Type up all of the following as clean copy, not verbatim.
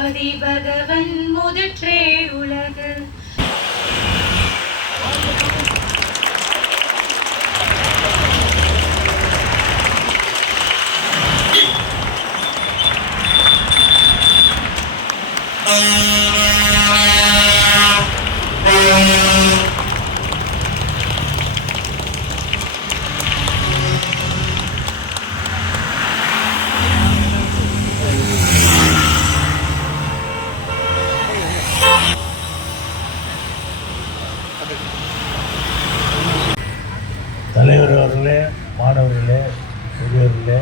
ஆதி பகவன் முதற்றே உலகு. தலைவர் அவர்களே, மாணவர்களே, பெரியவர்களே,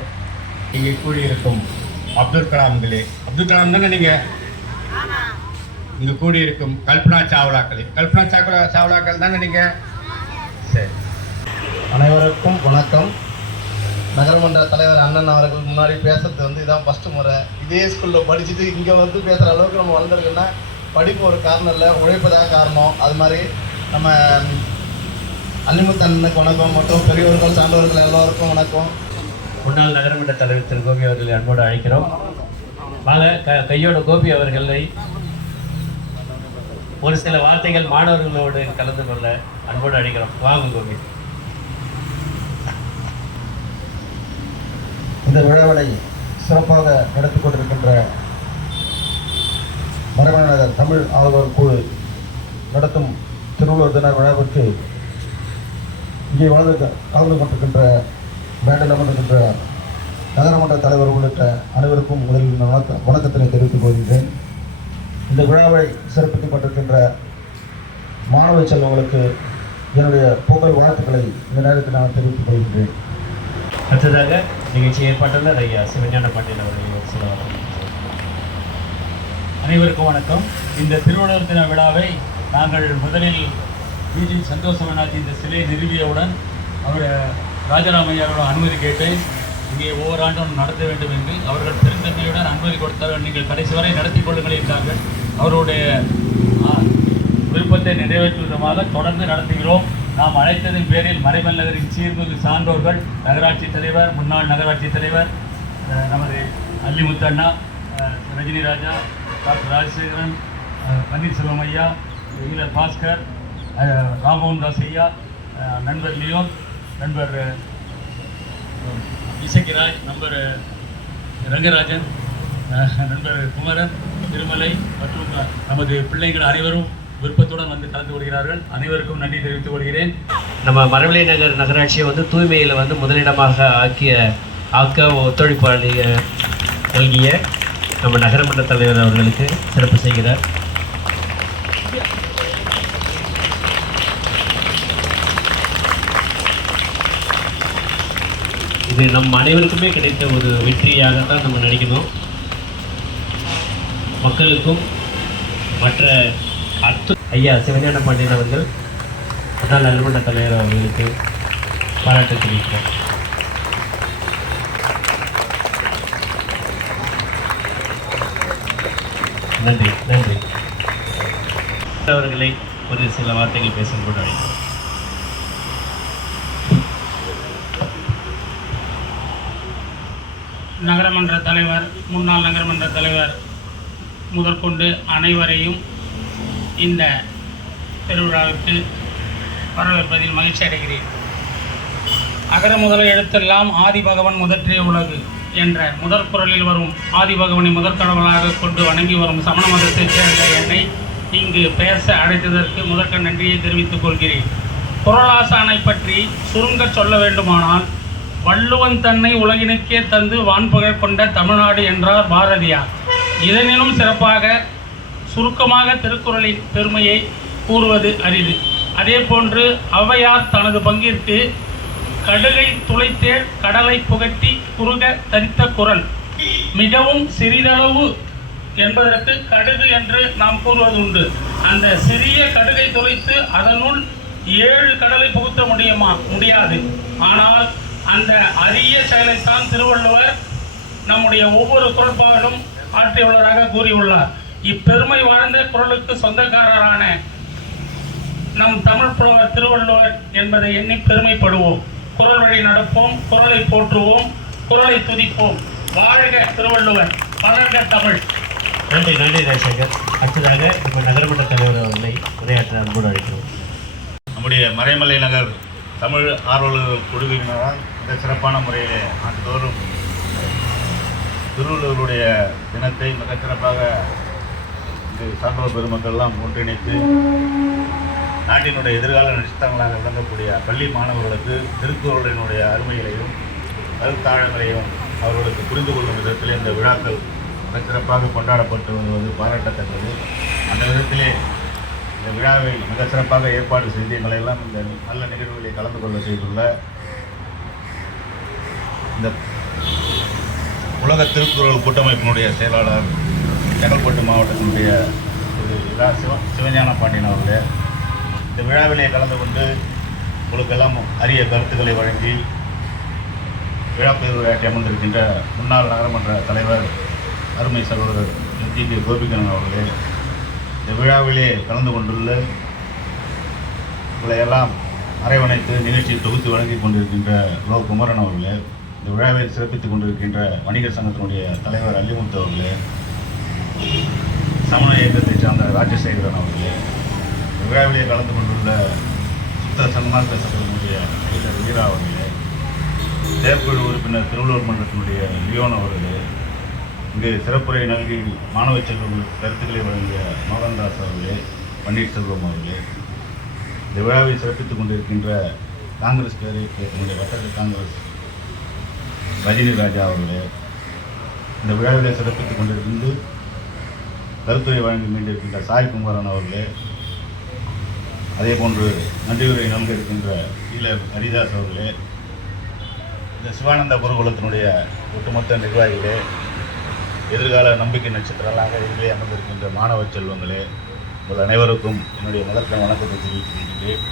இங்கே கூடியிருக்கும் அப்துல் கலாம்களே, அப்துல் கலாம் தானே நீங்கள் இங்கே கூடியிருக்கும் கல்பனா சாவ்லாக்களே, கல்பனா சாவ்லாக்கள் தானே நீங்கள்? சரி, அனைவருக்கும் வணக்கம். நகரமன்ற தலைவர் அண்ணன் அவர்கள் முன்னாடி பேசுறது இதான் ஃபஸ்ட்டு முறை. இதே ஸ்கூலில் படிச்சுட்டு இங்கே பேசுகிற அளவுக்கு நம்ம வளர்ந்துருக்குன்னா படிப்பு ஒரு காரணம் இல்லை, உழைப்பதாக காரணம். அது மாதிரி நம்ம அல்லிமுத்தண்ணனுக்கு வணக்கம். மற்றும் பெரியவர்கள் சான்றவர்கள் எல்லோருக்கும் வணக்கம். முன்னாள் நகரமன்ற தலைவர் திரு கோபி அவர்களை அன்போடு அழைக்கிறோம். வாங்க, கையோட கோபி அவர்களை ஒரு சில வார்த்தைகள் மாணவர்களோடு கலந்து கொள்ள அன்போடு அழைக்கிறோம். வாங்க கோபி. இந்த விழாவை சிறப்பாக நடத்தி கொண்டிருக்கின்ற மரபணநகர் தமிழ் ஆளுநர் குழு நடத்தும் திருவள்ளுவர் தின விழாவிற்கு இங்கே கலந்து கொண்டிருக்கின்ற மேடையில் அமர்ந்திருக்கின்ற நகரமன்ற தலைவர் உள்ளிட்ட அனைவருக்கும் முதலில் வணக்கத்தினை தெரிவித்துக் கொள்கின்றேன். இந்த விழாவை சிறப்பித்துக் கொண்டிருக்கின்ற மாணவ செல்வங்களுக்கு என்னுடைய பொங்கல் வாழ்த்துக்களை இந்த நேரத்தில் நான் தெரிவித்துக் கொள்கின்றேன். அடுத்ததாக நிகழ்ச்சி ஏற்பாட்டாளர் ஐயா சிவஞான பாண்டியன் அவர்கள் சில வார்த்தைகள். அனைவருக்கும் வணக்கம். இந்த திருவள்ளுவர் தின விழாவை நாங்கள் முதலில் பிஜி சந்தோஷமனாஜி இந்த சிலையை நிறுவியவுடன் அவருடைய ராஜராமையாரோட அனுமதி கேட்டு இங்கே ஒவ்வொரு ஆண்டும் நடத்த வேண்டும் என்று அவர்கள் பெருந்தன்மையுடன் அனுமதி கொடுத்தார்கள். நீங்கள் கடைசி வரை நடத்தி கொள்ளுங்கள் என்றார்கள். அவருடைய விருப்பத்தை நிறைவேற்றும் விதமாக தொடர்ந்து நடத்துகிறோம். நாம் அழைத்ததின் பேரில் மறைமல் நகரின் சீர்மிகு சான்றோர்கள், நகராட்சி தலைவர், முன்னாள் நகராட்சி தலைவர் நமது அல்லிமுத்தண்ணா, ரஜினி ராஜா, டாக்டர் ராஜசேகரன், பன்னீர்செல்வம் ஐயா, ஈழர் பாஸ்கர், ராமோகன் தாஸ் ஐயா, நண்பர் லியோன், நண்பர் இசக்கிராஜ், நண்பர் ரங்கராஜன், நண்பர் குமரன், திருமலை மற்றும் நமது பிள்ளைகள் அனைவரும் விருப்பத்துடன் கலந்து கொள்கிறார்கள். அனைவருக்கும் நன்றி தெரிவித்துக் கொள்கிறேன். நம்ம மரவலை நகர் நகராட்சியை தூய்மையில் முதலிடமாக ஆக்க ஒத்துழைப்பு நல்கிய நம்ம நகரமன்ற தலைவர் அவர்களுக்கு சிறப்பு செய்கிறார். இது நம் அனைவருக்குமே கிடைத்த ஒரு வெற்றியாகத்தான் நம்ம நினைக்கணும். மக்களுக்கும் மற்ற ஐயா சிவஞான பாண்டியன் அவர்கள் முன்னாள் நகரமன்ற தலைவர் அவர்களுக்கு பாராட்டு தெரிவிக்கிறோம். நன்றி நன்றி. அவர்களை ஒரு சில வார்த்தைகள் பேசும்போது அழைக்கிறோம். நகரமன்ற தலைவர், முன்னாள் நகரமன்ற தலைவர் முதற்கொண்டு அனைவரையும் இந்த திருவிழாவிற்கு வரவேற்பதில் மகிழ்ச்சி அடைகிறேன். அகர முதல எழுத்தெல்லாம் ஆதி பகவன் முதற்றே உலகு என்ற முதற் குறளில் வரும் ஆதி பகவனை முதற்கடவுளாக கொண்டு வணங்கி வரும் சமண மதத்தைச் சேர்ந்த என்னை இங்கு பேச அழைத்ததற்கு முதற்க நன்றியை தெரிவித்துக் கொள்கிறேன். குறளாசானை பற்றி சுருங்க சொல்ல வேண்டுமானால், வள்ளுவன் தன்னை உலகினுக்கே தந்து வான்புகழ் கொண்ட தமிழ்நாடு என்றார் பாரதியார். இதனினும் சிறப்பாக சுருக்கமாக திருக்குறளின் பெருமையை கூறுவது அரிது. அதே போன்று ஔவையார் தனது பங்கிற்கு கடுகை துளைத்தே கடலை புகட்டி குறுக தரித்த குறள் மிகவும் சிறிதளவு என்பதற்கு கடுகு என்று நாம் கூறுவது உண்டு. அந்த சிறிய கடுகை துளைத்து அதனுள் 7 கடலை புகுத்த முடியாது. ஆனால் அந்த அரிய செயலைத்தான் திருவள்ளுவர் நம்முடைய ஒவ்வொரு குறள்பாலும் ஆற்றியுள்ளதாக கூறியுள்ளார். இப்பெருமை வாழ்ந்த குறளுக்கு சொந்தக்காரரான நம் தமிழ் திருவள்ளுவர் என்பதை எண்ணி பெருமைப்படுவோம். குறள் வழி நடப்போம், குறளை போற்றுவோம், குறளை துதிப்போம். வாழ்க திருவள்ளுவர், வளர்க தமிழ். நன்றி நன்றி ஜெயசங்கர். அடுத்ததாக இப்போ நகரமன்ற தலைவர் அவர்களை உரையாற்ற அன்போடு அழைக்கிறோம். நம்முடைய மறைமலை நகர் தமிழ் ஆர்வலர்கள் குழுவினரால் மிக சிறப்பான முறையில் ஆண்டுதோறும் திருவள்ளுவருடைய தினத்தை மிகச் சிறப்பாக இங்கு சான்றோர் பெருமக்கள்லாம் ஒன்றிணைத்து நாட்டினுடைய எதிர்கால நட்சத்திரங்களாக விளங்கக்கூடிய பள்ளி மாணவர்களுக்கு திருக்குறளினுடைய அருமைகளையும் கருத்தாழங்களையும் அவர்களுக்கு புரிந்து கொள்ளும் விதத்தில் இந்த விழாக்கள் மிக சிறப்பாக கொண்டாடப்பட்டு வருவது பாராட்டத்தக்கது. அந்த விதத்திலே இந்த விழாவை மிக சிறப்பாக ஏற்பாடு செய்து எங்களெல்லாம் இந்த நல்ல நிகழ்வுகளை கலந்து கொள்ள செய்துள்ள இந்த உலக திருக்குறள் கூட்டமைப்பினுடைய செயலாளர் செங்கல்பட்டு மாவட்டத்தினுடைய திரு சிவஞான பாண்டியன் அவர்களே, இந்த விழாவிலே கலந்து கொண்டு உங்களுக்கெல்லாம் அரிய கருத்துக்களை வழங்கி விழா பேருரையாற்றி அமர்ந்திருக்கின்ற முன்னாள் நகரமன்ற தலைவர் அருமை சகோதரர் என்.டி.கே. கோபிகரன் அவர்களே, இந்த விழாவிலே கலந்து கொண்டுள்ள உங்களையெல்லாம் அரவணைத்து நிகழ்ச்சியை தொகுத்து வழங்கி கொண்டிருக்கின்ற லோ குமரன் அவர்களே, இந்த விழாவை சிறப்பித்துக் கொண்டிருக்கின்ற வணிகர் சங்கத்தினுடைய தலைவர் அல்லிமுத்து அவர்களே, சமண இயக்கத்தை சார்ந்த ராஜசேகரன் அவர்களே, இந்த விழாவிலே கலந்து கொண்டுள்ள சுத்த சன்மார்க்க சபையினுடைய தலைவர் வீரா அவர்களே, செயற்குழு உறுப்பினர் திருவள்ளூர் மன்றத்தினுடைய லியோன் அவர்களே, இங்கு சிறப்புரை நல்கி மாணவ செல்வம் கருத்துக்களை வழங்கிய மோகன்தாஸ் அவர்களே, பன்னீர்செல்வம் அவர்களே, இந்த விழாவை சிறப்பித்துக் கொண்டிருக்கின்ற காங்கிரஸ் பேரியக்கத்தினுடைய வட்டத்து காங்கிரஸ் ரஜினி ராஜா அவர்களே, இந்த விழாவிலே சிறப்பித்துக் கொண்டிருக்கின்ற கருத்துரை வழங்கி மீண்டிருக்கின்ற சாய் குமாரன் அவர்களே, அதே போன்று நன்றியுரை நல்க இருக்கின்ற ஈழர் ஹரிதாஸ் அவர்களே, இந்த சிவானந்த குருகுலத்தினுடைய ஒட்டுமொத்த நிர்வாகிகளே, எதிர்கால நம்பிக்கை நட்சத்திரங்களாக இங்கே அமர்ந்திருக்கின்ற மாணவ செல்வங்களே, உங்கள் அனைவருக்கும் என்னுடைய முதற்க வணக்கத்தை தெரிவித்துக் கொள்கிறேன்.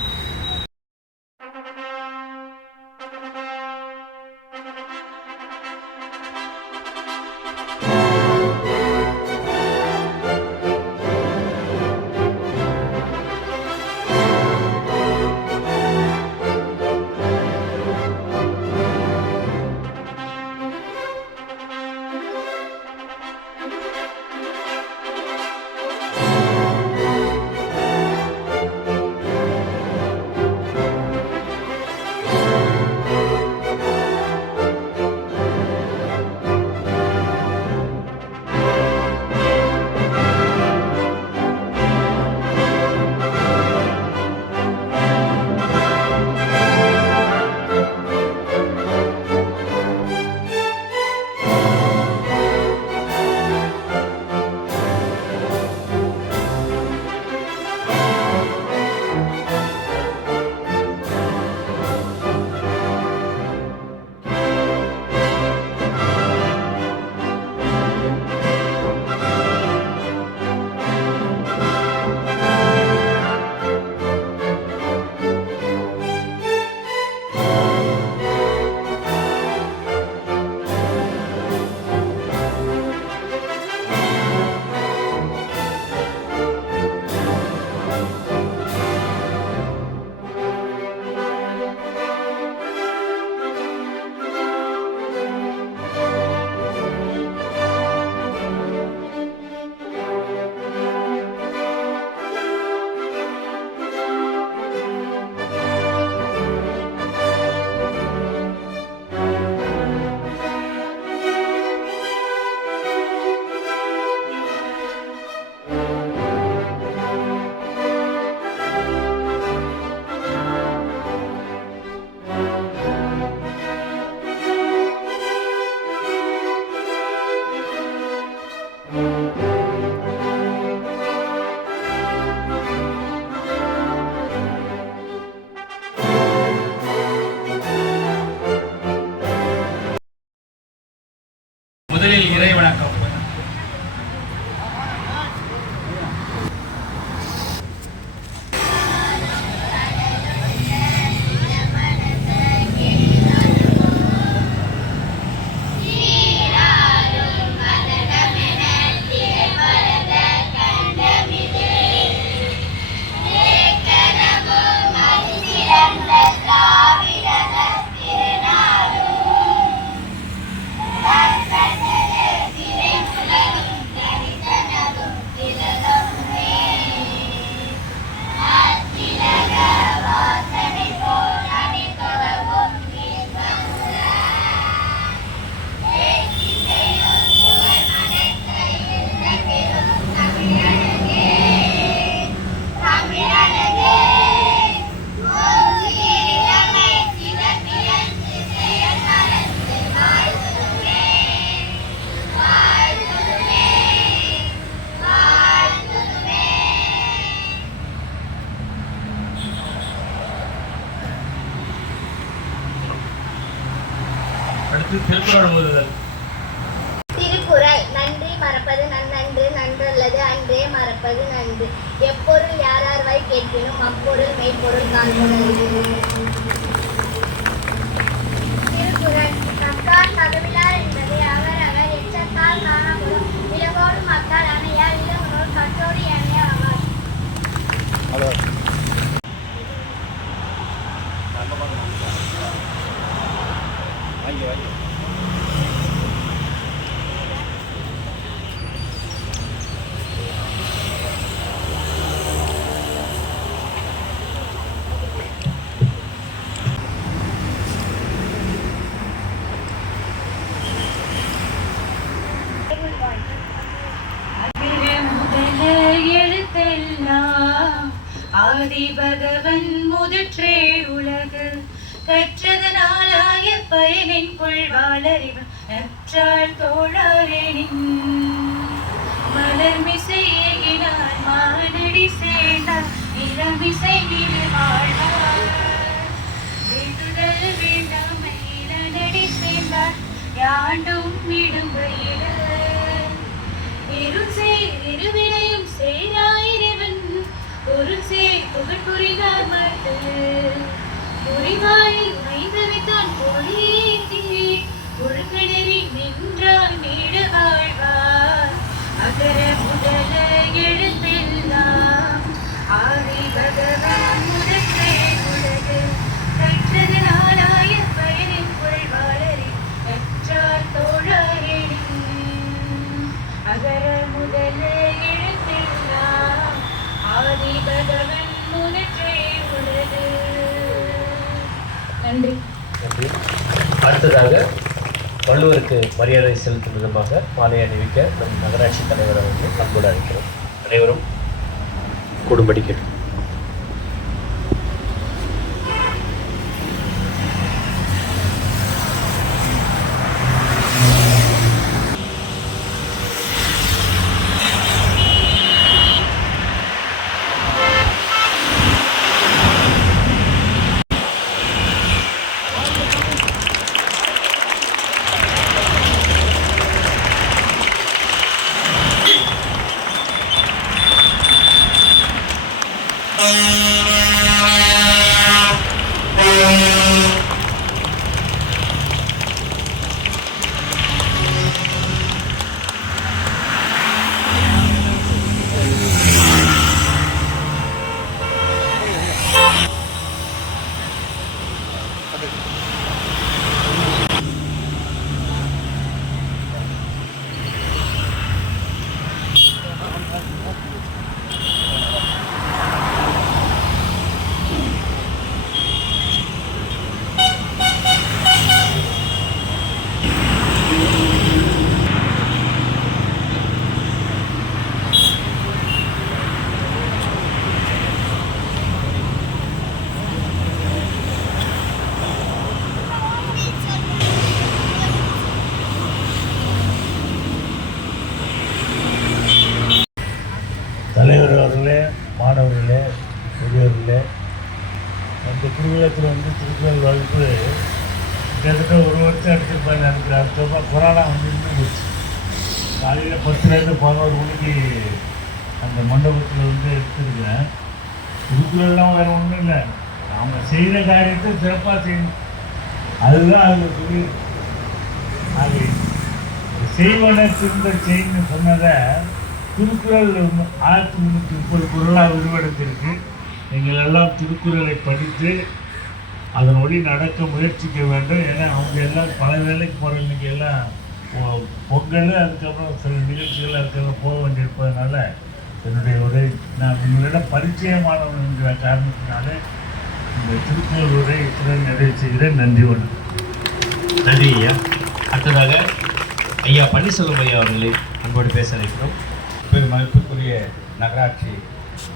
திருக்குறள் ஓதுதல். திருக்குறள். நன்றி மறப்பது நன்னன்று, நன்றல்லது அன்றே மறப்பது நன்று. எப்பொருள் யாரார்வாய் கேட்பினும் அப்பொருள் மெய்ப்பொருள் காண்பது. திருக்குறள். தக்கார் தகவிலார் என்பது அவரவர் எச்சத்தால் காணப்படும். இளவோடு மக்கள் அணையார் இளவனோர் கற்றோடு அணைய ஆவார். அகில முதல எழுத்தெல்லாம் ஆதி பகவன் முதற்றே உலகு கற்றதனாலாய பயனின் கொள்வாளறிவு நற்றாள் தோழாரெனின் மலர்மிசை ஏகினார் மானடி சேர்ந்தார் இளமிசை மீது வாழ்வார் வேண்டுதல் வேண்டாமை இளநடி சேர்ந்தார் யாண்டும் இடும்பையில இருவினையும் சேராயிரவன் ஒரு சேர் புகழ் புரிந்தார் மட்டு புரிவாயில் மைந்தவித்தான் பொழியேற்றி ஒழுங்கடறி நின்றால் நீடு வாழ்வார் அகர முதல எழுத்தெல்லாம் ஆதி பகவான் முதற்றே உலகு கற்றதனாலாய பயனின் கொள்வாளரின் நற்றார் தோழாரெனின் அகர முதல எழுத்தெல்லாம் ஆதி பகவன் முதற்றே உலகு. நன்றி. நன்றி. அடுத்ததாக வள்ளுவருக்கு மரியாதை செலுத்தும் விதமாக மாலை அணிவிக்க நம் நகராட்சி தலைவர் அவர்கள் அன்போடு அழைக்கிறோம். அனைவரும் கூடும்படி கேட்கும். தலைவர் அவர்களே, மாணவர்களே, பெரியவர்களே, அந்த திருவிழத்தில் திருக்குறள் வகுப்பு கிட்டத்தட்ட ஒரு வருஷம் எடுத்துருப்பாங்க. எனக்கு அடுத்தப்போ கொரோனா இருந்து போச்சு. காலையில் 10லேருந்து 11 மணிக்கு அந்த மண்டபத்தில் எடுத்துருக்கேன். திருக்குறள்லாம் வேறு ஒன்றும் இல்லை, அவங்க செய்கிற காரியத்தை சிறப்பாக செய்யணும், அதுதான் அதில் சொல்லி. அது செய்வன திரும்ப செய்யணும்னு சொன்னதை திருக்குறள் 1330 குறளாக உருவெடுத்திருக்கு. நீங்கள் எல்லாம் திருக்குறளை படித்து அதனொடி நடக்க முயற்சிக்க வேண்டும். ஏன்னா அவங்க எல்லாம் பல வேலைக்கு போகிற இன்றைக்கி எல்லாம் பொங்கல், அதுக்கப்புறம் சில நிகழ்ச்சிகள் அதுக்கப்புறம் போக வேண்டியிருப்பதனால என்னுடைய உரை நான் உங்களிடம் பரிச்சயமானவன் என்கிற காரணத்தினால இந்த திருக்குறள் உரை இத்துடன் நிறைவு செய்கிறேன். நன்றி, வணக்கம். நன்றி ஐயா. அடுத்ததாக ஐயா பன்னீர்செல்வம் ஐயா அவர்களை அன்போடு பேச அழைக்கிறோம். மதிப்புக்குரிய நகராட்சி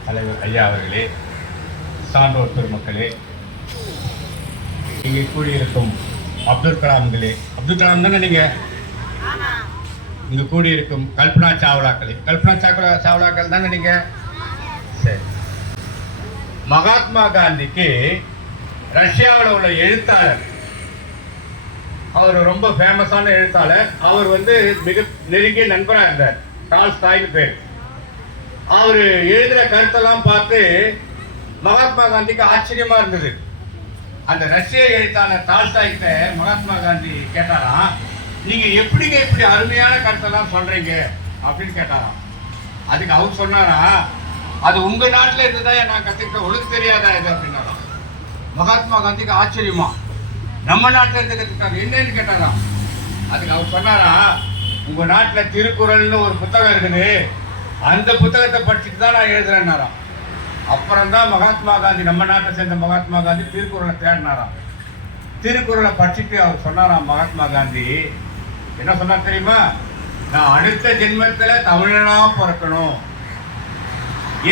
தலைவர் ஐயா அவர்களே, சான்றோர் பெருமக்களே, இங்கே கூடியிருக்கும் அப்துல் கலாம்களே, அப்துல் கலாம் தானே நீங்கள் இங்கே கூடியிருக்கும் கல்பனா சாவ்லாக்களே, கல்பனா சாவ்லாக்கள் தானே நீங்கள்? சரி. மகாத்மா காந்திக்கு ரஷ்யாவில் உள்ள எழுத்தாளர் அவர் ரொம்ப ஃபேமஸான எழுத்தாளர். அவர் வந்து மிக நெருங்கிய நண்பராக இருந்தார். டால்ஸ்டாய்னு பேர். அவர் எழுதுகிற கருத்தெல்லாம் பார்த்து மகாத்மா காந்திக்கு ஆச்சரியமா இருந்தது. அந்த ரஷ்ய எழுத்தாளர் டால்ஸ்டாய்கிட்ட மகாத்மா காந்தி கேட்டாராம், நீங்க எப்படிங்க இப்படி அருமையான கருத்தெல்லாம் சொல்றீங்க அப்படின்னு கேட்டாராம். அதுக்கு அவர் சொன்னாரா, அது உங்க நாட்டில் இருந்துதான் நான் கத்துக்கிட்டேன், உனக்கு தெரியாதா இது அப்படின்னாராம். மகாத்மா காந்திக்கு ஆச்சரியமா, நம்ம நாட்டில் இருந்து கத்துக்கிட்டாங்க என்னன்னு கேட்டாராம். அதுக்கு அவர் சொன்னாரா, உங்க நாட்டில் திருக்குறள்னு ஒரு புத்தகம் இருக்குது, அந்த புத்தகத்தை படிச்சுட்டு தான் நான் எழுதுறேன்னாராம். அப்புறம்தான் மகாத்மா காந்தி, நம்ம நாட்டை சேர்ந்த மகாத்மா காந்தி திருக்குறளை தேடினாராம். திருக்குறளை படிச்சுட்டு அவர் சொன்னாராம், மகாத்மா காந்தி என்ன சொன்னார் தெரியுமா, நான் அடுத்த ஜென்மத்தில் தமிழனா பிறக்கணும்.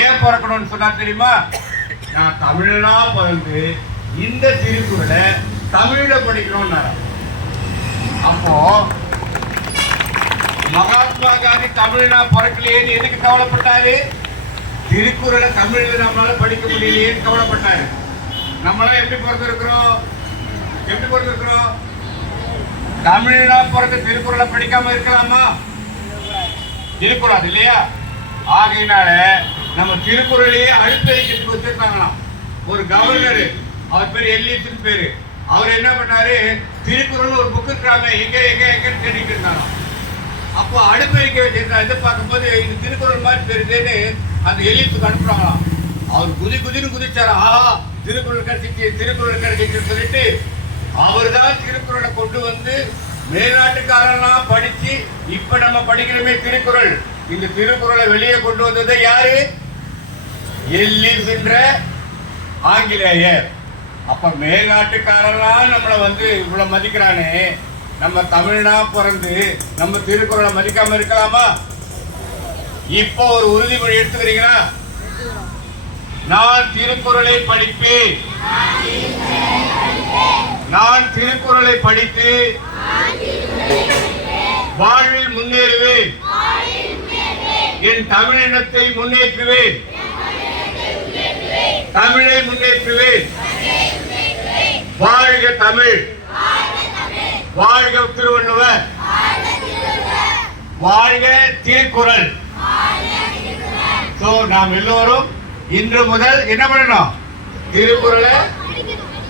ஏன் பிறக்கணும்னு சொன்னார் தெரியுமா, நான் தமிழனா பிறந்து இந்த திருக்குறளை தமிழ்ல படிக்கணும்னாராம். அப்போ மகாத்மா காந்தி தமிழ்னா பிறக்கலையேன்னு எதுக்கு கவலைப்பட்டாரு? திருக்குறளை தமிழ்ல நம்மளால படிக்க முடியலையேன்னு கவலைப்பட்டாரு. நம்மளாம் எப்படி பிறந்திருக்கிறோம்? எப்படி பிறந்திருக்கிறோம்? தமிழ்னா பிறந்த திருக்குறளை படிக்காம இருக்கலாமா? இருக்கக்கூடாது இல்லையா? ஆகையினால நம்ம திருக்குறளையே அழுத்தறிக்கிறதுக்கு வச்சிருக்காங்களாம். ஒரு கவர்னர், அவர் பேர் எல்லிஸ்ன்னு பேரு, அவர் என்ன பண்ணாரு, திருக்குறள் ஒரு புக்கு இருக்காங்க, எங்க எங்க எங்கன்னு தேடிட்டு இருந்தாராம். அப்போ அடுப்பறிக்கை வச்சிருந்தா இதை பார்க்கும்போது இந்த திருக்குறள் மாதிரி தெரியுதுன்னு அந்த எலித்துக்கு அனுப்புறாங்களாம். அவர் குதின்னு குதிச்சாரா, ஆஹா திருக்குறள் கிடைச்சிச்சுன்னு சொல்லிட்டு அவர் தான் திருக்குறளை கொண்டு வந்து மேல்நாட்டுக்காரெல்லாம் படிச்சு இப்ப நம்ம படிக்கிறோமே திருக்குறள், இந்த திருக்குறளை வெளியே கொண்டு வந்தது யாரு? எல்லிஸ் என்ற ஆங்கிலேயர். அப்ப மேல்நாட்டுக்காரெல்லாம் நம்மளை வந்து இவ்வளவு மதிக்கிறானே, நம்ம தமிழ்னா பிறந்து நம்ம திருக்குறளை மதிக்காம இருக்கலாமா? இப்போ ஒரு உறுதிமொழி எடுத்துக்கிறீங்களா? நான் திருக்குறளை படிப்பேன், நான் திருக்குறளை படித்து வாழ்வில் முன்னேறுவேன், என் தமிழினத்தை முன்னேற்றுவேன், தமிழை முன்னேற்றுவேன். வாழ்க தமிழ், வாழ்க திருவள்ளுவர், வாழ்க திருக்குறள். நாம் எல்லோரும் இன்று முதல் என்ன பண்ணணும்? திருக்குறளை,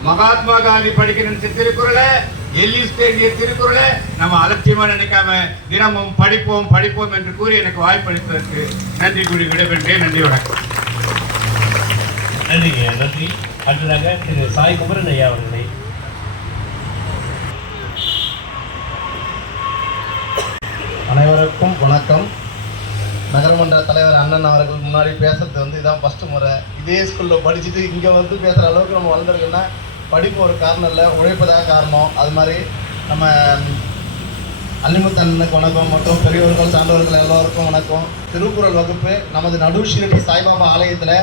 மகாத்மா காந்தி படிக்கிற திருக்குறளை, எல்லிஸ் தேடிய திருக்குறளை நம்ம அலட்சியமா நினைக்காம தினமும் படிப்போம் படிப்போம் என்று கூறி எனக்கு வாய்ப்பளித்ததற்கு நன்றி கூறி விடைபெற்றேன். நன்றி, வணக்கம். நன்றிங்க, நன்றி. அடுத்ததாக திரு சாய் குமரன் ஐயா அவர்களை. அனைவருக்கும் வணக்கம். நகரமன்ற தலைவர் அண்ணன் அவர்கள் முன்னாடி பேசுறது வந்து இதான் ஃபஸ்ட்டு முறை. இதே ஸ்கூலில் படிச்சுட்டு இங்கே வந்து பேசுகிற அளவுக்கு நம்ம வளர்ந்துருக்குன்னா படிப்பு ஒரு காரணம் இல்லை, உழைப்பதாக காரணம். அது மாதிரி நம்ம அல்லிமுத்தண்ணனுக்கு வணக்கம் மற்றும் பெரியவர்கள் சான்றோர்கள் எல்லோருக்கும் வணக்கம். திருக்குறள் வகுப்பு நமது நடு ஷிரடி சாய்பாபா ஆலயத்தில்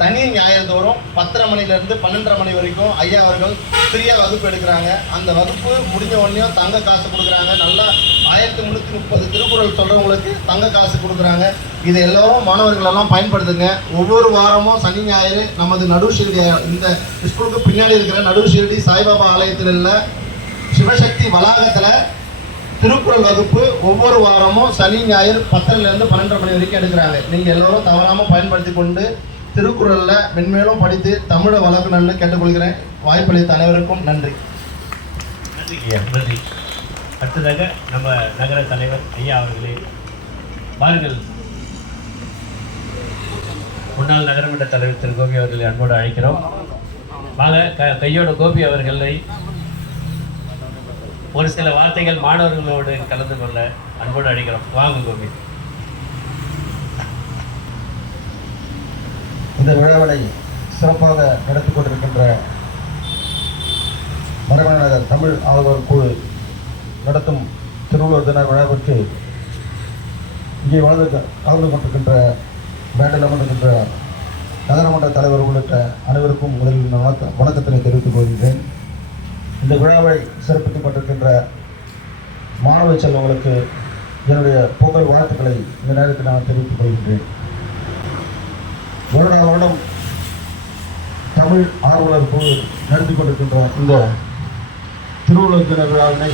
சனி ஞாயிறு தோறும் 10:30 மணிலேருந்து 12:30 மணி வரைக்கும் ஐயா அவர்கள் ஃப்ரீயாக வகுப்பு எடுக்கிறாங்க. அந்த வகுப்பு முடிஞ்ச உடனேயும் தங்க காசு கொடுக்குறாங்க. நல்லா 1330 திருக்குறள் சொல்கிறவங்களுக்கு தங்க காசு கொடுக்குறாங்க. இது எல்லோரும் மாணவர்களெல்லாம் பயன்படுத்துங்க. ஒவ்வொரு வாரமும் சனி ஞாயிறு நமது நடு ஷிரடி, இந்த ஸ்கூலுக்கு பின்னாடி இருக்கிற நடு ஷிரடி சாய்பாபா ஆலயத்தில் உள்ள சிவசக்தி வளாகத்தில் திருக்குறள் வகுப்பு ஒவ்வொரு வாரமும் சனி ஞாயிறு 10:00லேருந்து 12:30 மணி வரைக்கும் எடுக்கிறாங்க. நீங்கள் எல்லோரும் தவறாமல் பயன்படுத்தி கொண்டு திருக்குறளில் மென்மேலும் படித்து தமிழை வளர்க்கணும்னு கேட்டுக்கொள்கிறேன். வாய்ப்பளித்த அனைவருக்கும் நன்றி. நன்றி. அடுத்ததாக நம்ம நகர தலைவர் ஐயா அவர்களே, பாருங்கள். முன்னாள் நகரமன்ற தலைவர் திரு கோபி அவர்களை அன்போடு அழைக்கிறோம். வாங்க, கையோட கோபி அவர்களை ஒரு சில வார்த்தைகள் மாணவர்களோடு கலந்து கொள்ள அன்போடு அழைக்கிறோம். வாங்க கோபி. இந்த விழாவினை சிறப்பாக நடத்தி கொண்டிருக்கின்ற மறைமலைநகர் தமிழ் ஆளுநர் குழு நடத்தும் திருவள்ளுவர் தின விழாவிற்கு இங்கே கலந்து கொண்டிருக்கின்ற மேடையில் அமர்ந்திருக்கின்ற நகரமன்ற தலைவர் உள்ளிட்ட அனைவருக்கும் முதலில் வணக்கத்தினை தெரிவித்துக் கொள்கின்றேன். இந்த விழாவை சிறப்பித்துக் கொண்டிருக்கின்ற மாணவ செல்வங்களுக்கு என்னுடைய பொங்கல் வாழ்த்துக்களை இந்த நேரத்தில் நான் தெரிவித்துக் கொள்கின்றேன். வருடம் தமிழ் ஆர்வலர் குழு நடத்தி கொண்டிருக்கின்ற இந்த திருவள்ளுவர் தின விழாவினை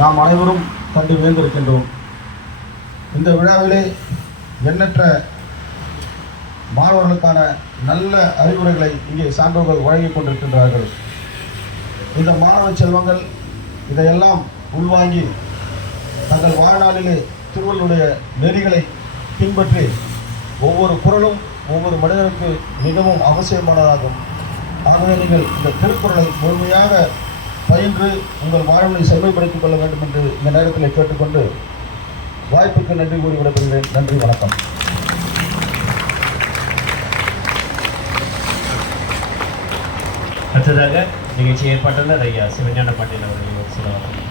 நாம் அனைவரும் கண்டு வியந்திருக்கின்றோம். இந்த விழாவிலே எண்ணற்ற மாணவர்களுக்கான நல்ல அறிவுரைகளை இங்கே சான்றோர்கள் வழங்கிக் கொண்டிருக்கின்றார்கள். இந்த மாணவ செல்வங்கள் இதையெல்லாம் உள்வாங்கி தங்கள் வாழ்நாளிலே திருவள்ளுடைய நெறிகளை பின்பற்றி ஒவ்வொரு குறளும் ஒவ்வொரு மனிதனுக்கு மிகவும் அவசியமானதாகும். ஆகவே நீங்கள் இந்த திருக்குறளை முழுமையாக பயின்று உங்கள் வாழ்வை செம்மைப்படுத்திக் கொள்ள வேண்டும் என்று இந்த நேரத்தில் கேட்டுக்கொண்டு வாய்ப்புக்கு நன்றி கூறி விடைபெறுகிறேன். நன்றி, வணக்கம். அடுத்ததாக நிகழ்ச்சி ஏற்பாட்டாளர் ஐயா சிவஞான பாண்டியன் அவர்கள் ஒரு சில வார்த்தைகள்.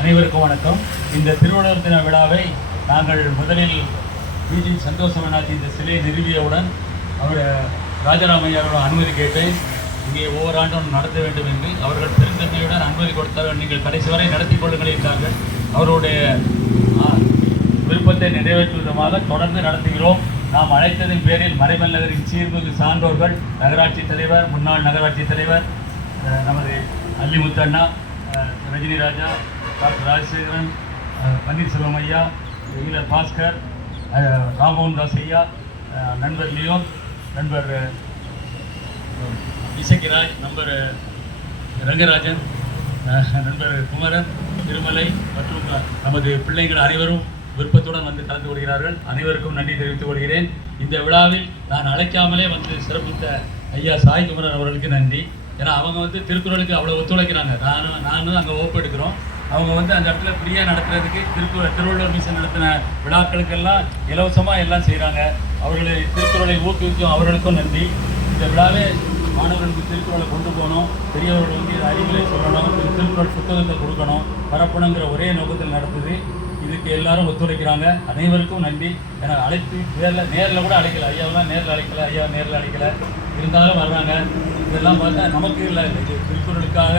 அனைவருக்கும் வணக்கம். இந்த திருவள்ளுவர் தின விழாவை நாங்கள் முதலில் பிஜி சந்தோஷமனாஜி இந்த சிலையை நிறுவியவுடன் அவர் ராஜராமையாரோட அனுமதி கேட்டேன். இங்கே ஒவ்வொரு ஆண்டும் நடத்த வேண்டும் என்று அவர்கள் பெருந்தன்மையுடன் அனுமதி கொடுத்தார்கள். நீங்கள் கடைசி வரை நடத்தி கொள்ளுங்கள் என்றார்கள். அவருடைய விருப்பத்தை நிறைவேற்றும் விதமாக தொடர்ந்து நடத்துகிறோம். நாம் அழைத்ததின் பேரில் மறைமல் நகரின் சீர்மிகு சான்றோர்கள், நகராட்சி தலைவர், முன்னாள் நகராட்சி தலைவர் நமது அல்லிமுத்தண்ணா, ரஜினி ராஜா, டாக்டர் ராஜசேகரன், பன்னீர்செல்வம் ஐயா, ஈழர் பாஸ்கர், ராமோகன் தாஸ் ஐயா, நண்பர் லியோன், நண்பர் இசக்கிராஜ், நண்பர் ரங்கராஜன், நண்பர் குமரன், திருமலை மற்றும் நமது பிள்ளைகள் அனைவரும் விருப்பத்துடன் வந்து கலந்து கொள்கிறார்கள். அனைவருக்கும் நன்றி தெரிவித்துக் கொள்கிறேன். இந்த விழாவில் நான் அழைக்காமலே வந்து சிறப்பித்த ஐயா சாய்குமரன் அவர்களுக்கு நன்றி. ஏன்னா அவங்க வந்து திருக்குறளுக்கு அவ்வளோ ஒத்துழைக்கிறாங்க. நானும் அங்கே ஓப்பு எடுக்கிறோம். அவங்க வந்து அந்த இடத்துல ஃப்ரீயாக நடத்துறதுக்கு திருவள்ளுவர் மிஷன் நடத்தின விழாக்களுக்கெல்லாம் இலவசமாக எல்லாம் செய்கிறாங்க. அவர்களை திருக்குறளை ஊக்குவிக்கும் அவர்களுக்கும் நன்றி. இந்த விழாவே மாணவர்களுக்கு திருக்குறளை கொண்டு போகணும், பெரியவர்கள் வந்து அறிவுரை சொல்லணும், திருக்குறள் புத்தகத்தை கொடுக்கணும், பரப்பணுங்கிற ஒரே நோக்கத்தில் நடத்துது. இதுக்கு எல்லாரும் ஒத்துழைக்கிறாங்க. அனைவருக்கும் நன்றி. ஏன்னா அழைத்து நேரில் கூட அழைக்கல, ஐயாவெல்லாம் நேரில் அழைக்கல, ஐயா நேரில் அழைக்கல, இருந்தாலும் வர்றாங்க. இதெல்லாம் பார்த்தா நமக்கு இல்லை, இது திருக்குறளுக்காக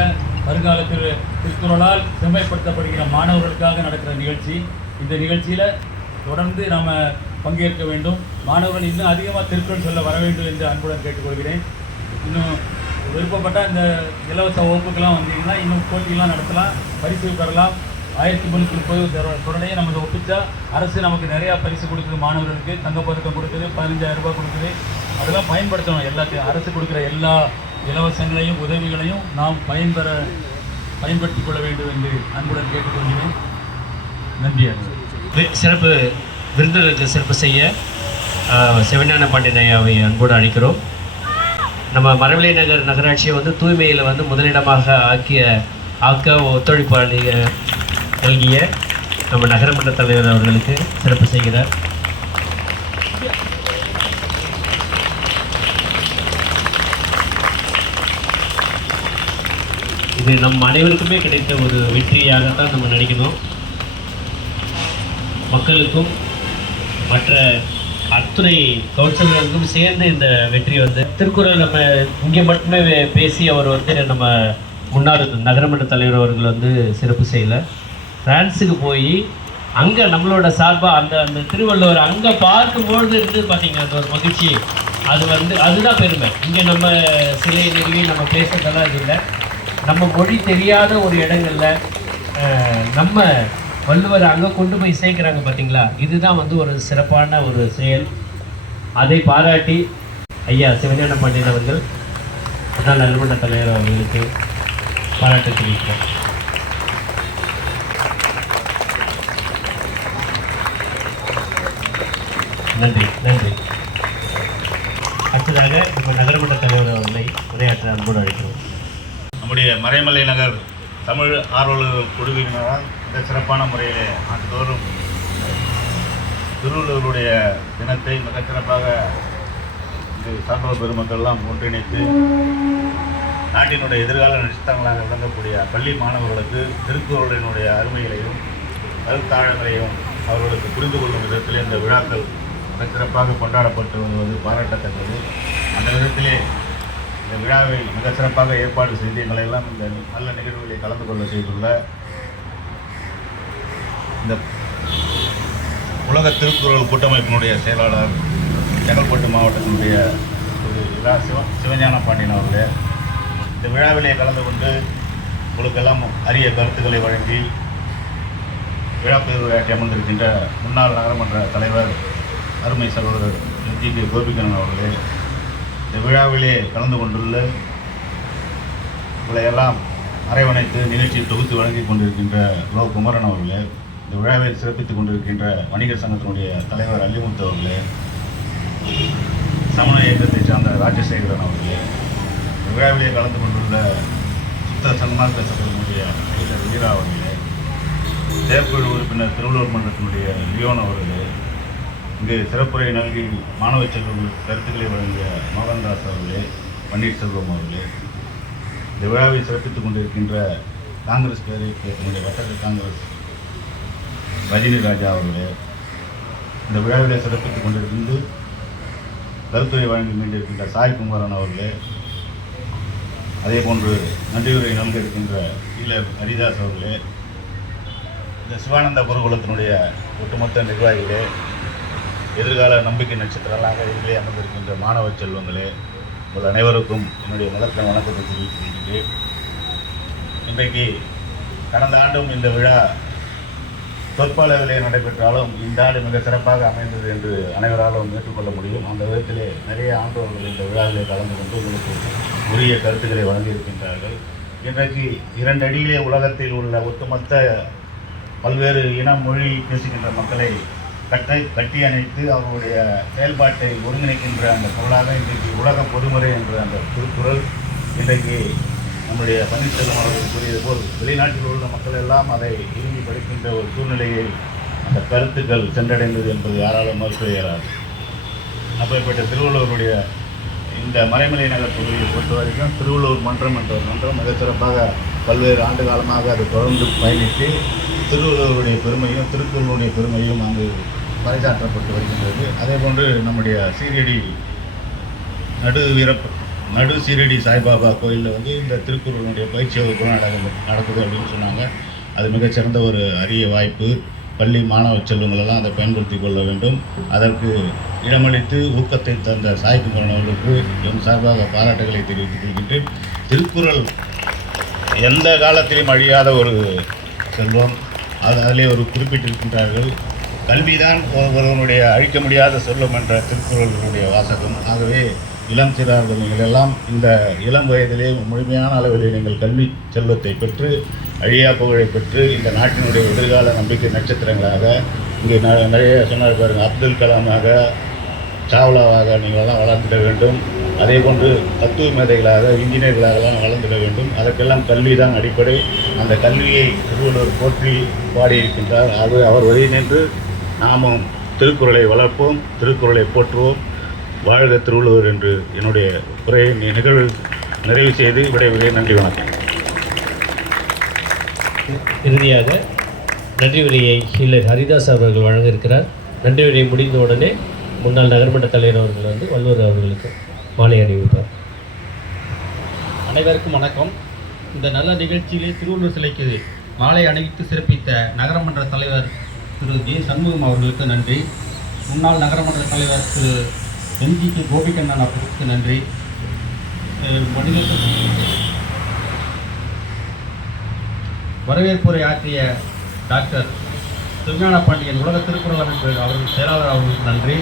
வருங்காலத்தில் திருக்குறளால் செம்மைப்படுத்தப்படுகிற மாணவர்களுக்காக நடக்கிற நிகழ்ச்சி. இந்த நிகழ்ச்சியில் தொடர்ந்து நாம் பங்கேற்க வேண்டும். மாணவர்கள் இன்னும் அதிகமாக திருக்குறள் சொல்ல வர வேண்டும் என்று அன்புடன் கேட்டுக்கொள்கிறேன். இன்னும் விருப்பப்பட்டால் இந்த இலவச வகுப்புக்கெல்லாம் வந்தீங்கன்னா இன்னும் போட்டியெல்லாம் நடத்தலாம், பரிசு பெறலாம். 1330 தொடரையே நமக்கு ஒப்பிச்சா அரசு நமக்கு நிறையா பரிசு கொடுக்குது. மாணவர்களுக்கு தங்கப்பதக்கம் கொடுக்குது, 15,000 ரூபாய் கொடுக்குது. அதெல்லாம் பயன்படுத்தணும். எல்லாத்தையும் அரசு கொடுக்குற எல்லா இலவசங்களையும் உதவிகளையும் நாம் பயன்படுத்திக் கொள்ள வேண்டும் என்று அன்புடன் கேட்டுக்கொள்கிறேன். நன்றி. சிறப்பு விருந்தினருக்கு சிறப்பு செய்ய சிவஞான பாண்டியன் ஐயாவை அன்போடு அழைக்கிறோம். நம்ம மரவள்ளி நகர் நகராட்சியை வந்து தூய்மையில் வந்து முதலிடமாக ஆக்க ஒத்துழைப்பு நல்கிய நம்ம நகரமன்ற தலைவர் அவர்களுக்கு சிறப்பு செய்கிறார். இது நம் அனைவருக்குமே கிடைத்த ஒரு வெற்றியாகத்தான் நம்ம நினைக்கணும். மக்களுக்கும் மற்ற அத்துணை கவுன்சிலர்களுக்கும் சேர்ந்து இந்த வெற்றி வந்து திருக்குறள் நம்ம இங்கே மட்டுமே பேசி அவர் வந்து நம்ம முன்னாள் நகரமன்ற தலைவர் அவர்கள் வந்து சிறப்பு செய்யலை. பிரான்ஸுக்கு போய் அங்கே நம்மளோட சார்பாக அந்த திருவள்ளுவர் அங்கே பார்க்கும்பொழுது இருந்து பார்த்தீங்கன்னா அந்த ஒரு மகிழ்ச்சி, அது வந்து அதுதான் பெருமை. இங்கே நம்ம சிலை நிறுவி நம்ம பேசுறதெல்லாம் இது இல்லை. நம்ம மொழி தெரியாத ஒரு இடங்களில் நம்ம வள்ளுவர் அங்கே கொண்டு போய் சேர்க்குறாங்க பார்த்தீங்களா, இதுதான் வந்து ஒரு சிறப்பான ஒரு செயல். அதை பாராட்டி ஐயா சிவஞான பாண்டியன் அவர்கள் முன்னாள் நகரமன்ற தலைவர் அவர்களுக்கு பாராட்டு தெரிவிக்கிறோம். நன்றி நன்றி. அடுத்ததாக நம்ம நகரமன்ற தலைவர் அவர்களை உரையாற்ற அன்போடு அழைக்கிறோம். நம்முடைய மறைமலை நகர் தமிழ் ஆர்வலர்கள் குழுவினரால் இந்த சிறப்பான முறையில் ஆண்டுதோறும் திருவள்ளுவருடைய தினத்தை மிகச் சிறப்பாக இது சான்றோர் பெருமக்கள்லாம் ஒன்றிணைத்து நாட்டினுடைய எதிர்கால நட்சத்திரங்களாக விளங்கக்கூடிய பள்ளி மாணவர்களுக்கு திருக்குறளினுடைய அருமைகளையும் கருத்தாழங்களையும் அவர்களுக்கு புரிந்து கொள்ளும் விதத்தில் இந்த விழாக்கள் மிகச் சிறப்பாக கொண்டாடப்பட்டு வருவது பாராட்டத்தக்கது. அந்த விதத்திலே இந்த விழாவை மிக சிறப்பாக ஏற்பாடு செய்து எங்களெல்லாம் இந்த நல்ல நிகழ்வுகளை கலந்து கொள்ள செய்துள்ள இந்த உலக திருக்குறள் கூட்டமைப்பினுடைய செயலாளர் செங்கல்பட்டு மாவட்டத்தினுடைய திரு சிவஞான பாண்டியன் அவர்களே, இந்த விழாவிலே கலந்து கொண்டு உங்களுக்கெல்லாம் அரிய கருத்துக்களை வழங்கி விழா பேருரையாற்றி அமர்ந்திருக்கின்ற முன்னாள் நகரமன்ற தலைவர் அருமை சகோதரர் எம்.ஜி.கே. கோபிகண்ணன் அவர்களே, இந்த விழாவிலே கலந்து கொண்டுள்ள உங்களையெல்லாம் அரவணைத்து நிகழ்ச்சியை தொகுத்து வழங்கி கொண்டிருக்கின்ற லோ குமரன் அவர்களே, இந்த விழாவை சிறப்பித்துக் கொண்டிருக்கின்ற வணிகர் சங்கத்தினுடைய தலைவர் அல்லிமுத்து அவர்களே, சமண இயக்கத்தை சார்ந்த ராஜசேகரன் அவர்களே, இந்த விழாவிலே கலந்து கொண்டுள்ள சுத்த சன்மார்க்க சபையினுடைய அமைச்சர் வீரா அவர்களே, செயற்குழு உறுப்பினர் திருவள்ளூர் மன்றத்தினுடைய லியோன் அவர்களே, இங்கு சிறப்புரை நல்கி மாணவ செல்வங்களுக்கு கருத்துக்களை வழங்கிய மோகன்தாஸ் அவர்களே, பன்னீர்செல்வம் அவர்களே, இந்த விழாவை சிறப்பித்துக் கொண்டிருக்கின்ற காங்கிரஸ் பேரியக்கத்தினுடைய வட்டார காங்கிரஸ் ரஜினி ராஜா அவர்களே, இந்த விழாவிலே சிறப்பித்துக் கொண்டிருக்கின்ற கருத்துரை வழங்கி மீண்டிருக்கின்ற சாய் குமாரன் அவர்களே, அதே போன்று நன்றியுரை நல்க இருக்கின்ற ஈழர் ஹரிதாஸ் அவர்களே, இந்த சிவானந்த குருகுலத்தினுடைய ஒட்டுமொத்த நிர்வாகிகளே, எதிர்கால நம்பிக்கை நட்சத்திரங்களாக இதிலே அமர்ந்திருக்கின்ற மாணவ செல்வங்களே, உங்கள் அனைவருக்கும் என்னுடைய முதற்கண் வணக்கத்தை தெரிவித்துக் கொள்கிறேன். இன்றைக்கு கடந்த ஆண்டும் இந்த விழா சொற்பளவிலே நடைபெற்றாலும் இந்த ஆண்டு மிக சிறப்பாக அமைந்தது என்று அனைவராலும் ஏற்றுக்கொள்ள முடியும். அந்த விதத்திலே நிறைய ஆண்டவர்கள் இந்த விழாவிலே கலந்து கொண்டு உங்களுக்கு உரிய கருத்துக்களை வழங்கியிருக்கின்றார்கள். இன்றைக்கு 2 அடியிலே உலகத்தில் உள்ள ஒட்டுமொத்த பல்வேறு இனம் மொழி பேசுகின்ற மக்களை கட்டி அணைத்து அவர்களுடைய செயல்பாட்டை ஒருங்கிணைக்கின்ற அந்த பொருளாக இன்றைக்கு உலக பொதுமுறை என்ற அந்த திருக்குறள் இன்றைக்கு நம்முடைய பன்னீர்செல்வம் அவர்கள் கூறியது போல் வெளிநாட்டில் உள்ள மக்கள் எல்லாம் அதை விரும்பி படிக்கின்ற ஒரு சூழ்நிலையை அந்த கருத்துக்கள் சென்றடைந்தது என்பது யாராலும் மறுக்க இயலாது. அப்பேற்பட்ட திருவள்ளுவருடைய இந்த மறைமலை நகர் பகுதியை பொறுத்த வரைக்கும் திருவள்ளுவர் மன்றம் என்ற ஒரு மன்றம் மிகச் சிறப்பாக பல்வேறு ஆண்டு காலமாக அது தொடர்ந்து பயணித்து திருவள்ளுவருடைய பெருமையும் திருக்குறளுடைய பெருமையும் அங்கு பறைசாற்றப்பட்டு வருகின்றது. அதே போன்று நம்முடைய சீரடி நடு சீரடி சாய்பாபா கோயிலில் வந்து இந்த திருக்குறளுடைய பயிற்சி வகுப்பு நடக்குது அப்படின்னு சொன்னாங்க. அது மிகச்சிறந்த ஒரு அரிய வாய்ப்பு. பள்ளி மாணவ செல்வங்களெல்லாம் அதை பயன்படுத்தி கொள்ள வேண்டும். அதற்கு இடமளித்து ஊக்கத்தை தந்த சாய்குமாரன் அவர்களுக்கு என் சார்பாக பாராட்டுகளை தெரிவித்துக் கொள்கின்றேன். திருக்குறள் எந்த காலத்திலும் அழியாத ஒரு செல்வம். அதிலே ஒரு குறிப்பிட்டிருக்கின்றார்கள், கல்விதான் ஒருவனுடைய அழிக்க முடியாத செல்வம் என்ற திருக்குறளுடைய வாசகம். ஆகவே இளம் சிறார்கள் நீங்கள் எல்லாம் இந்த இளம் வயதிலே முழுமையான அளவிலே நீங்கள் கல்வி செல்வத்தை பெற்று அழியா புகழை பெற்று இந்த நாட்டினுடைய எதிர்கால நம்பிக்கை நட்சத்திரங்களாக இங்கே நிறைய சொன்னார் பாருங்கள், அப்துல் கலாமாக சாவ்லாவாக நீங்களெல்லாம் வளர்ந்துட வேண்டும். அதே போன்று தத்துவ மேதைகளாக இன்ஜினியர்களாகலாம் வளர்ந்துட வேண்டும். அதற்கெல்லாம் கல்வி தான் அடிப்படை. அந்த கல்வியை திருவள்ளுவர் போற்றி பாடியிருக்கின்றார். ஆகவே அவர் வழி நின்று நாமும் திருக்குறளை வளர்ப்போம், திருக்குறளை போற்றுவோம். வாழ்க திருவள்ளுவர் என்று என்னுடைய உரையை நிகழ்வு நிறைவு செய்து விடைபெறுகிறேன். நன்றி, வணக்கம். இறுதியாக நன்றி உரையை ஈழர் ஹரிதாஸ் அவர்கள் வழங்க இருக்கிறார். நன்றி உரை முடிந்தவுடனே முன்னாள் நகர்மன்ற தலைவர் அவர்கள் வந்து வள்ளுவர் அவர்களுக்கு மாலை அணிவிப்பார். அனைவருக்கும் வணக்கம். இந்த நல்ல நிகழ்ச்சியிலே திருவள்ளுவர் சிலைக்கு மாலை அணிவித்து சிறப்பித்த நகரமன்ற தலைவர் திரு ஜே சண்முகம் அவர்களுக்கு நன்றி. முன்னாள் நகரமன்ற தலைவர் திரு எம்.ஜி.கே. கோபிகண்ணன் அவர்களுக்கு நன்றி. வரவேற்புரை ஆற்றிய டாக்டர் திருஞான பாண்டியன் உலக திருக்குறள் அமைப்பு அவர்கள் செயலாளர் அவர்களுக்கு நன்றி.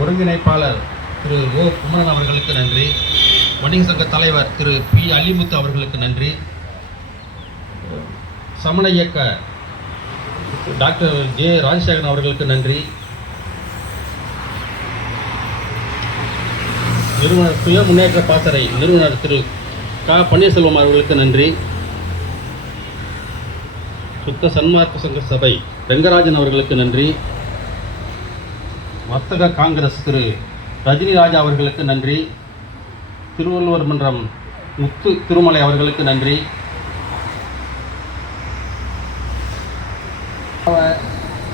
ஒருங்கிணைப்பாளர் திரு ஓ குமரன் அவர்களுக்கு நன்றி. வணிக சங்க தலைவர் திரு பி அல்லிமுத்து அவர்களுக்கு நன்றி. சமண இயக்க டாக்டர் ஜே ராஜசேகரன் அவர்களுக்கு நன்றி. நிறுவனர் சுய முன்னேற்ற பாசறை நிறுவனர் திரு க பன்னீர்செல்வம் அவர்களுக்கு நன்றி. சுத்த சன்மார்க்க சங்க சபை ரெங்கராஜன் அவர்களுக்கு நன்றி. வர்த்தக காங்கிரஸ் திரு ரஜினி ராஜா அவர்களுக்கு நன்றி. திருவள்ளுவர் மன்றம் முத்து திருமலை அவர்களுக்கு நன்றி.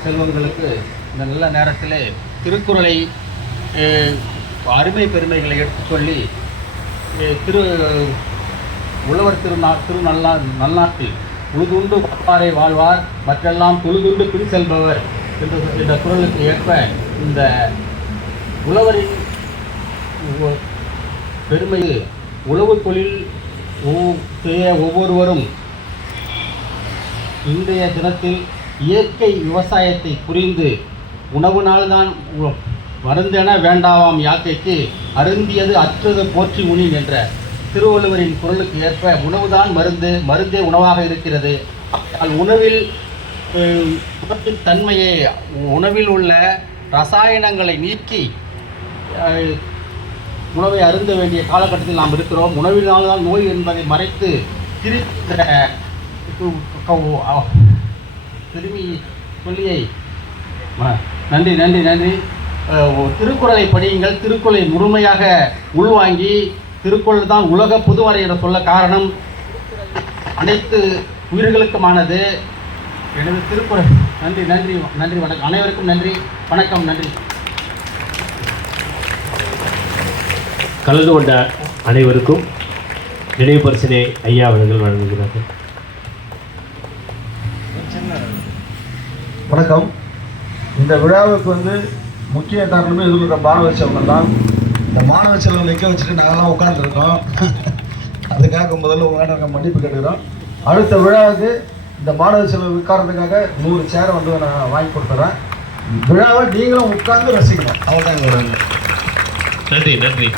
செல்வங்களுக்கு இந்த நல்ல நேரத்திலே திருக்குறளை அருமை பெருமைகளை எடுத்து சொல்லி உழவர் நல்லாட்டில் உழுதுண்டு வப்பாரை வாழ்வார் மற்றெல்லாம் தொழுதுண்டு பின் செல்பவர் என்ற குறளுக்கு ஏற்ப இந்த உழவரின் பெருமை உழவு தொழில் ஒவ்வொருவரும் இன்றைய தினத்தில் இயற்கை விவசாயத்தை புரிந்து உணவுனால்தான் மருந்தென வேண்டாவாம் யாக்கைக்கு அருந்தியது அற்றது போற்றி உணி என்ற திருவள்ளுவரின் குரலுக்கு ஏற்ப உணவுதான் மருந்து, மருந்தே உணவாக இருக்கிறது. உணவில் உணவின் தன்மையை, உணவில் உள்ள ரசாயனங்களை நீக்கி உணவை அருந்த வேண்டிய காலகட்டத்தில் நாம் இருக்கிறோம். உணவினால்தான் நோய் என்பதை மறைத்து திரும்பி சொல்லியை நன்றி நன்றி நன்றி. திருக்குறளை படியுங்கள். திருக்குறளை முழுமையாக உள்வாங்கி, திருக்குறள் தான் உலக பொதுவரை என சொல்ல காரணம் அனைத்து உயிர்களுக்குமானது. எனது திருக்குறள். நன்றி நன்றி நன்றி. வணக்கம். அனைவருக்கும் நன்றி. வணக்கம். நன்றி. கலந்து கொண்ட அனைவருக்கும் நினைவு பரிசினை ஐயா அவர்கள் வழங்குகிறார்கள். வணக்கம். இந்த விழாவுக்கு முக்கிய காரணமே இதில் இருக்கிற மாணவ செல்வங்கள் தான். இந்த மாணவ செல்வம் நிற்க வச்சுட்டு நாங்கள்லாம் உட்காந்துருக்கோம். அதுக்காக முதல்ல உங்கள்கிட்ட மன்னிப்பு கேட்டுக்கிறோம். அடுத்த விழாவுக்கு இந்த மாணவ செல்வம் உட்காரத்துக்காக 100 சேரை நான் வாங்கி கொடுத்துட்றேன். விழாவை நீங்களும் உட்கார்ந்து ரசிக்கணும். அவ்வளோதான். நன்றி நன்றி.